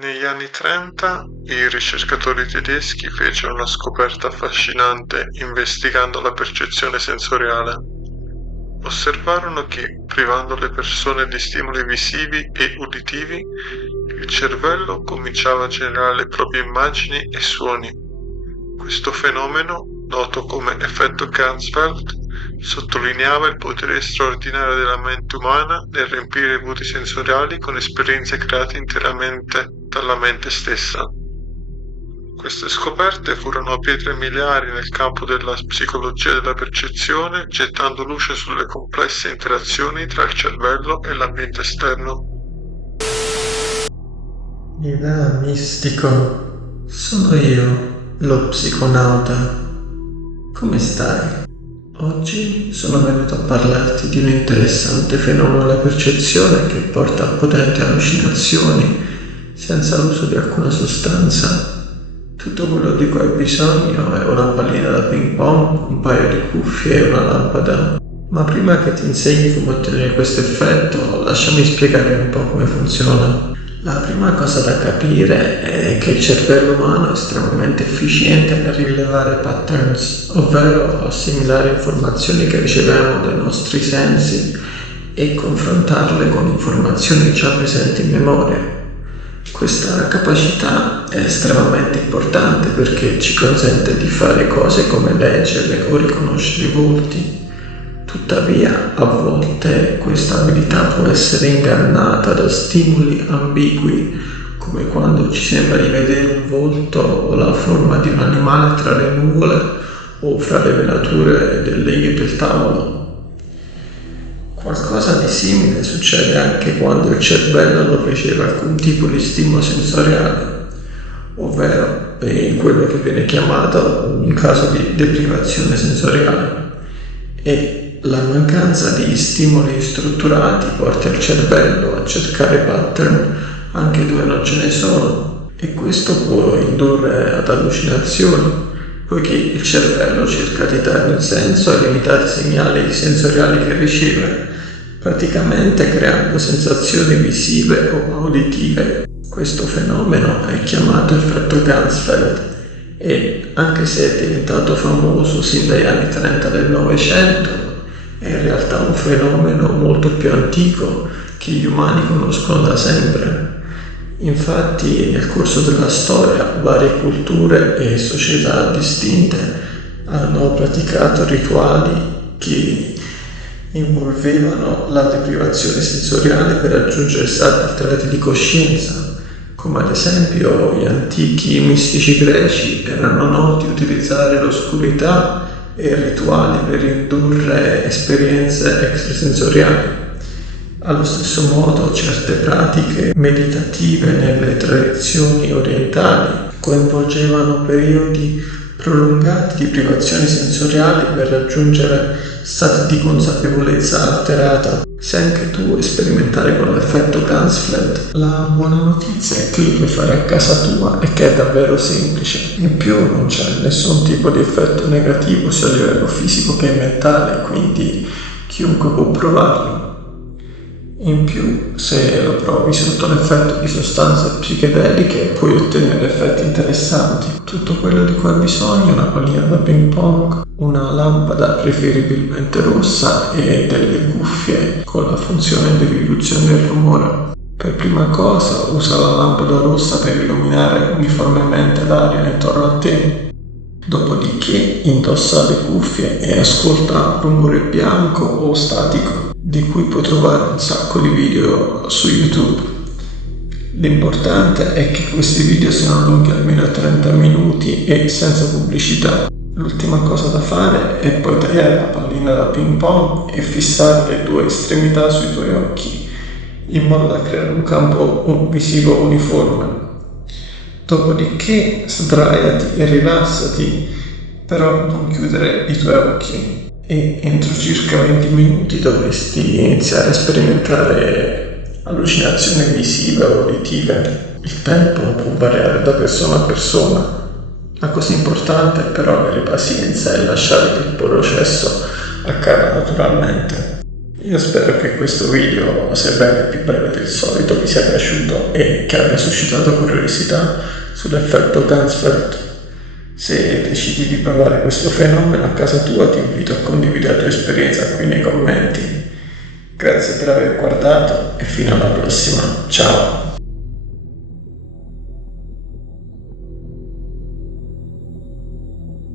Negli anni 30 i ricercatori tedeschi fecero una scoperta affascinante investigando la percezione sensoriale. Osservarono che, privando le persone di stimoli visivi e uditivi, il cervello cominciava a generare le proprie immagini e suoni. Questo fenomeno, noto come effetto Ganzfeld, sottolineava il potere straordinario della mente umana nel riempire i vuoti sensoriali con esperienze create interamente dalla mente stessa. Queste scoperte furono pietre miliari nel campo della psicologia della percezione, gettando luce sulle complesse interazioni tra il cervello e l'ambiente esterno. Nida mistico, sono io, lo psiconauta. Come stai? Oggi sono venuto a parlarti di un interessante fenomeno della percezione che porta a potenti allucinazioni senza l'uso di alcuna sostanza. Tutto quello di cui hai bisogno è una pallina da ping pong, un paio di cuffie e una lampada. Ma prima che ti insegni come ottenere questo effetto, lasciami spiegare un po' come funziona. La prima cosa da capire è che il cervello umano è estremamente efficiente nel rilevare patterns, ovvero assimilare informazioni che riceviamo dai nostri sensi e confrontarle con informazioni già presenti in memoria. Questa capacità è estremamente importante perché ci consente di fare cose come leggere o riconoscere i volti. Tuttavia, a volte questa abilità può essere ingannata da stimoli ambigui, come quando ci sembra di vedere un volto o la forma di un animale tra le nuvole o fra le velature del legno del tavolo. Qualcosa di simile succede anche quando il cervello non riceve alcun tipo di stimolo sensoriale, ovvero in quello che viene chiamato un caso di deprivazione sensoriale. E la mancanza di stimoli strutturati porta il cervello a cercare pattern anche dove non ce ne sono, e questo può indurre ad allucinazioni, poiché il cervello cerca di dare un senso ai limitati segnali sensoriali che riceve, praticamente creando sensazioni visive o uditive. Questo fenomeno è chiamato effetto Ganzfeld e, anche se è diventato famoso sin dagli anni 30 del Novecento, è in realtà un fenomeno molto più antico che gli umani conoscono da sempre. Infatti, nel corso della storia, varie culture e società distinte hanno praticato rituali che involvevano la deprivazione sensoriale per raggiungere stati alterati di coscienza, come ad esempio gli antichi mistici greci erano noti a utilizzare l'oscurità e rituali per indurre esperienze extrasensoriali. Allo stesso modo, certe pratiche meditative nelle tradizioni orientali coinvolgevano periodi prolungati di privazioni sensoriali per raggiungere stati di consapevolezza alterata. Se anche tu vuoi sperimentare con l'effetto Ganzfeld, la buona notizia è che lo puoi fare a casa tua e che è davvero semplice. In più non c'è nessun tipo di effetto negativo sia a livello fisico che mentale, quindi chiunque può provarlo. In più, se lo provi sotto l'effetto di sostanze psichedeliche, puoi ottenere effetti interessanti. Tutto quello di cui hai bisogno è una pallina da ping pong, una lampada preferibilmente rossa e delle cuffie con la funzione di riduzione del rumore. Per prima cosa, usa la lampada rossa per illuminare uniformemente l'aria intorno a te. Dopodiché, indossa le cuffie e ascolta rumore bianco o statico, di cui puoi trovare un sacco di video su YouTube. L'importante è che questi video siano lunghi almeno 30 minuti e senza pubblicità. L'ultima cosa da fare è poi tagliare la pallina da ping pong e fissare le due estremità sui tuoi occhi, in modo da creare un campo visivo uniforme. Dopodiché sdraiati e rilassati, però non chiudere i tuoi occhi. E entro circa 20 minuti dovresti iniziare a sperimentare allucinazioni visive o uditive. Il tempo può variare da persona a persona. La cosa importante è però avere pazienza e lasciare che il processo accada naturalmente. Io spero che questo video, sebbene più breve del solito, vi sia piaciuto e che abbia suscitato curiosità sull'effetto Ganzfeld. Se decidi di provare questo fenomeno a casa tua, ti invito a condividere la tua esperienza qui nei commenti. Grazie per aver guardato e fino alla prossima. Ciao!